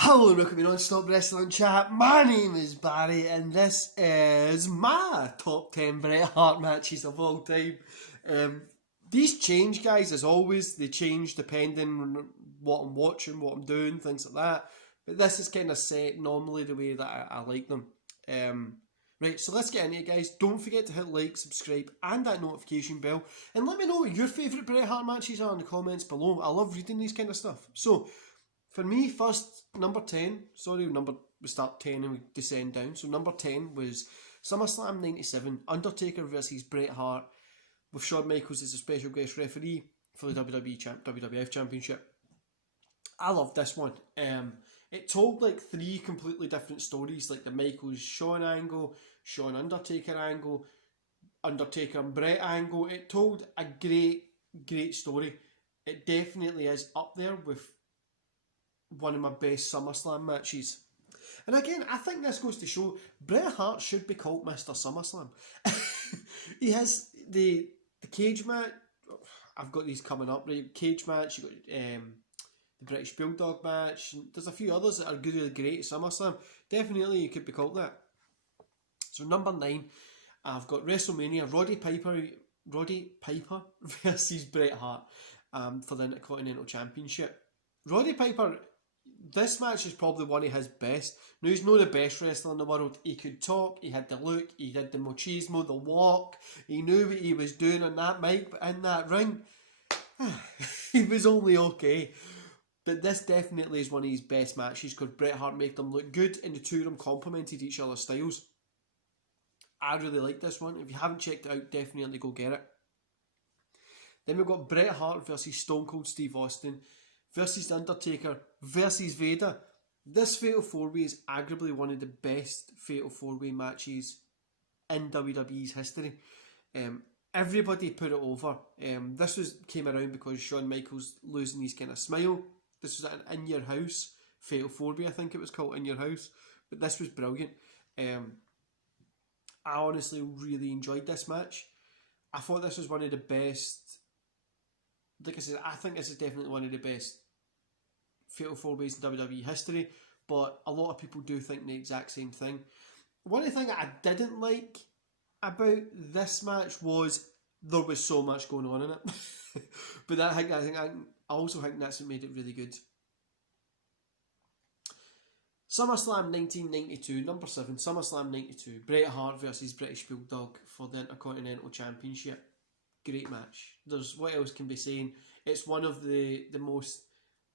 Hello and welcome to Non-Stop Wrestling Chat. My name is Barry and this is my top 10 Bret Hart matches of all time. These change, guys, as always. They change depending on what I'm watching, what I'm doing, things like that. But this is kind of set normally the way that I like them. Right, so let's get into it, guys. Don't forget to hit like, subscribe and that notification bell. And let me know what your favourite Bret Hart matches are in the comments below. I love reading these kind of stuff. So, for me, first, number 10, we start 10 and we descend down. So number 10 was SummerSlam 97, Undertaker versus Bret Hart, with Shawn Michaels as a special guest referee for the WWF Championship. I love this one. It told like three completely different stories, like the Michaels Shawn angle, Shawn Undertaker angle, Undertaker and Bret angle. It told a great story. It definitely is up there with one of my best SummerSlam matches. And again, I think this goes to show Bret Hart should be called Mr. SummerSlam. He has the cage match. I've got these coming up, right? Cage match, you've got the British Bulldog match. There's a few others that are really great at SummerSlam. Definitely you could be called that. So number 9, I've got WrestleMania, Roddy Piper versus Bret Hart for the Intercontinental Championship. Roddy Piper, this match is probably one of his best. Now, he's not the best wrestler in the world. He could talk, he had the look, he did the machismo, the walk. He knew what he was doing on that mic, but in that ring, he was only okay. But this definitely is one of his best matches because Bret Hart made them look good and the two of them complemented each other's styles. I really like this one. If you haven't checked it out, definitely go get it. Then we've got Bret Hart versus Stone Cold Steve Austin versus The Undertaker versus Vader. This Fatal 4-Way is arguably one of the best Fatal 4-Way matches in WWE's history. Everybody put it over. This came around because Shawn Michaels losing his kind of smile. This was an In Your House Fatal 4-Way, I think it was called, In Your House. But this was brilliant. I honestly really enjoyed this match. I thought this was one of the best. Like I said, I think this is definitely one of the best Fatal 4-Ways in WWE history, but a lot of people do think the exact same thing. One of the things I didn't like about this match was there was so much going on in it. But I also think that's what made it really good. SummerSlam 1992, number 7, SummerSlam 92, Bret Hart versus British Bulldog for the Intercontinental Championship. Great match. What else can be saying? It's one of the most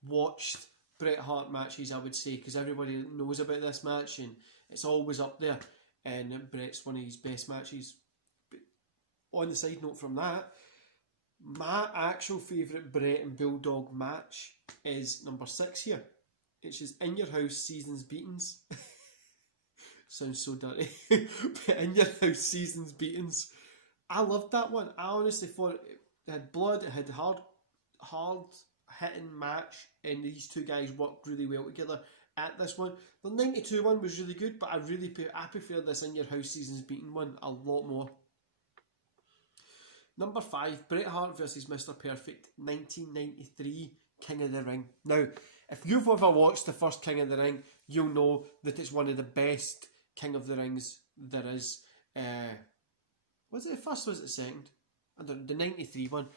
watched Bret Hart matches, I would say, because everybody knows about this match and it's always up there. And Bret's one of his best matches. But on the side note from that, my actual favourite Bret and Bulldog match is number 6 here. It's just In Your House Seasons Beatings. Sounds so dirty. But In Your House Seasons Beatings. I loved that one. I honestly thought it had blood, it had hard hitting match, and these two guys worked really well together at this one. The 92 one was really good, but I prefer this In Your House Seasons Beating one a lot more. Number 5, Bret Hart versus Mr. Perfect, 1993, King of the Ring. Now, if you've ever watched the first King of the Ring, you'll know that it's one of the best King of the Rings there is. Was it the first or was it the second? The 93 one.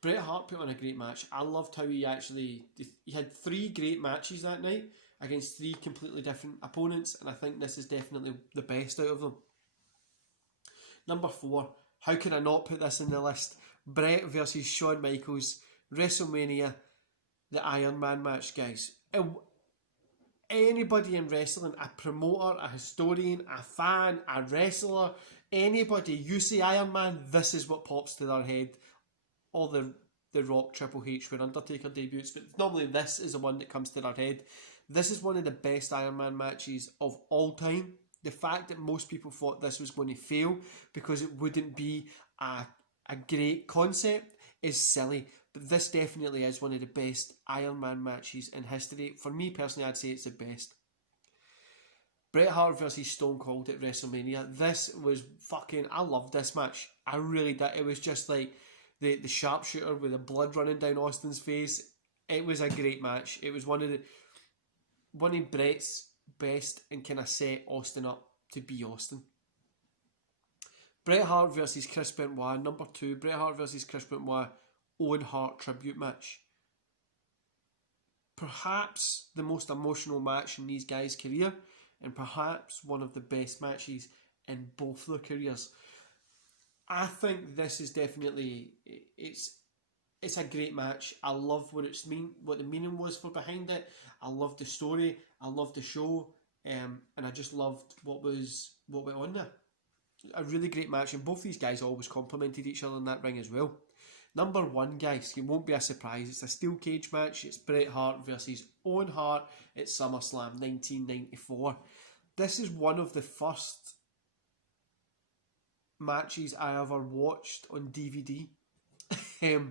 Bret Hart put on a great match. I loved how he had 3 great matches that night against 3 completely different opponents, and I think this is definitely the best out of them. Number 4, how can I not put this in the list? Bret versus Shawn Michaels, WrestleMania, the Iron Man match, guys. Anybody in wrestling, a promoter, a historian, a fan, a wrestler, anybody, you say Iron Man, this is what pops to their head. Or the Rock Triple H where Undertaker debuts, but normally this is the one that comes to their head. This is one of the best Iron Man matches of all time. The fact that most people thought this was going to fail because it wouldn't be a great concept is silly. But this definitely is one of the best Iron Man matches in history. For me personally, I'd say it's the best. Bret Hart versus Stone Cold at WrestleMania. This was I loved this match. I really did. It was just like the sharpshooter with the blood running down Austin's face. It was a great match. It was one of the one of Bret's best and kind of set Austin up to be Austin. Bret Hart versus Chris Benoit, number 2. Bret Hart versus Chris Benoit, Owen Hart tribute match. Perhaps the most emotional match in these guys' career, and perhaps one of the best matches in both their careers. I think this is definitely, it's a great match. I love what the meaning was for behind it. I loved the story. I loved the show, and I just loved what went on there. A really great match, and both these guys always complimented each other in that ring as well. Number 1, guys, it won't be a surprise. It's a steel cage match. It's Bret Hart versus Owen Hart at SummerSlam 1994. This is one of the first matches I ever watched on DVD. I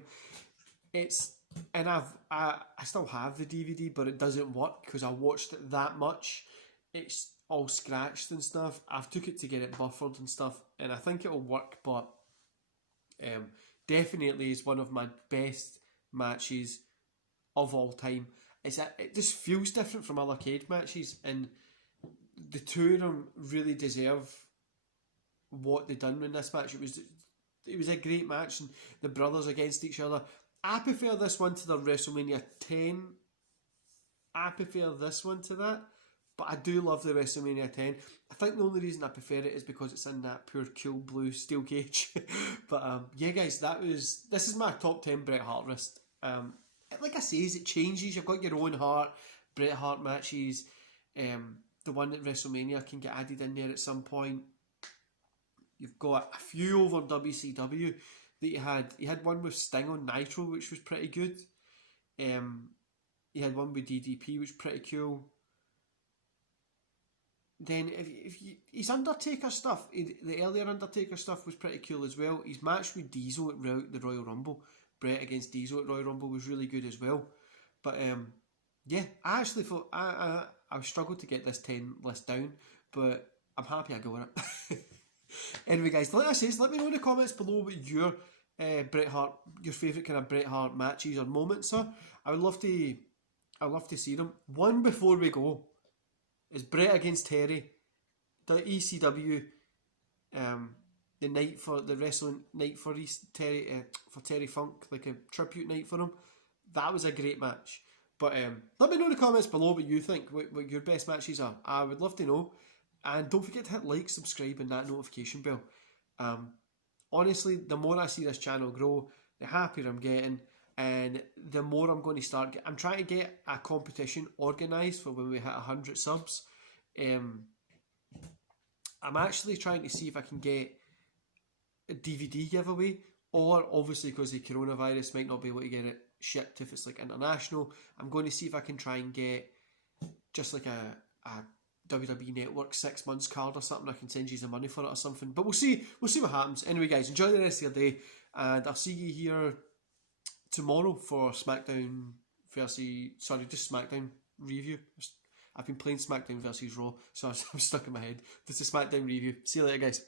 still have the DVD, but it doesn't work because I watched it that much. It's all scratched and stuff. I've took it to get it buffered and stuff, and I think it'll work, but definitely is one of my best matches of all time. It just feels different from other cage matches, and the two of them really deserve what they done in this match. It was a great match, and the brothers against each other. I prefer this one to the WrestleMania 10. I prefer this one to that, but I do love the WrestleMania 10. I think the only reason I prefer it is because it's in that pure cool blue steel cage. But yeah, guys, this is my top 10 Bret Hart list. Like I say, it changes. You've got your own Bret Hart matches. The one at WrestleMania can get added in there at some point. You've got a few over WCW that you had. You had one with Sting on Nitro, which was pretty good. You had one with DDP, which was pretty cool. Then his Undertaker stuff, the earlier Undertaker stuff was pretty cool as well. His match with Diesel at the Royal Rumble, Bret against Diesel at Royal Rumble, was really good as well. But yeah, I actually thought I struggled to get this 10 list down, but I'm happy I got it. Anyway, guys, like I said, let me know in the comments below what your favourite kind of Bret Hart matches or moments are. I'd love to see them. One before we go is Bret against Terry, the ECW, the night for the wrestling night for Terry Funk, like a tribute night for him. That was a great match. But let me know in the comments below what you think, what your best matches are. I would love to know. And don't forget to hit like, subscribe, and that notification bell. Honestly, the more I see this channel grow, the happier I'm getting, and the more I'm going to start. I'm trying to get a competition organised for when we hit 100 subs. I'm actually trying to see if I can get a DVD giveaway, or obviously because the coronavirus might not be able to get it shipped if it's like international. I'm going to see if I can try and get just like a WWE Network 6 months card or something. I can send you the money for it or something, but we'll see what happens. Anyway, guys, enjoy the rest of your day, and I'll see you here tomorrow for SmackDown review. I've been playing SmackDown versus Raw, so I'm stuck in my head. This is SmackDown review. See you later, guys.